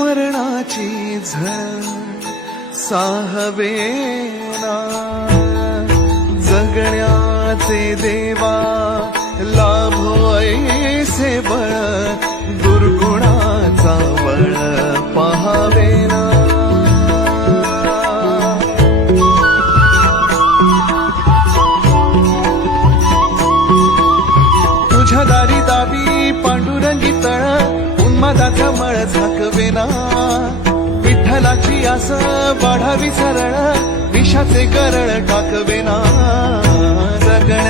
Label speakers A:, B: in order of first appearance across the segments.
A: मरणाची झळ साहवेना. जगण्याचे देवा लाभो ऐसे बळ दुर्गुणाचा बळ पहावेना. ना. विठ्ठलाची आस वाढावी सरळ विषाचे करळ टाकवेना
B: जगण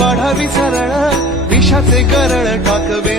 A: वाढावी सरळ. विषाचे करळ टाकवे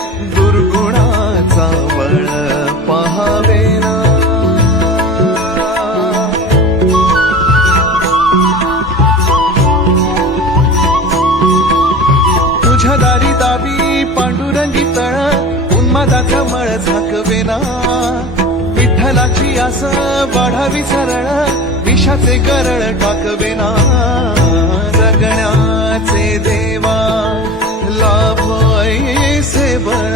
A: वाढावी आस वाढावी सरळ विषाचे करळ टाकवेना जगण्याचे देवा लाभ ऐसे बळ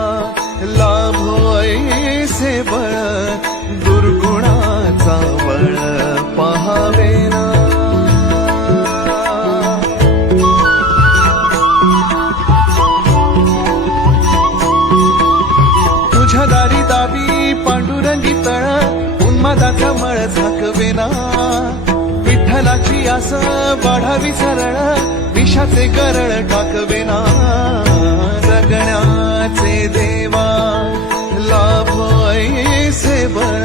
A: मदाचा मळ झाकवेना. विठ्ठलाची आस वाढावी सरळ विषाचे करळ टाकवेना. जगण्याचे देवा लाभ ऐसे बळ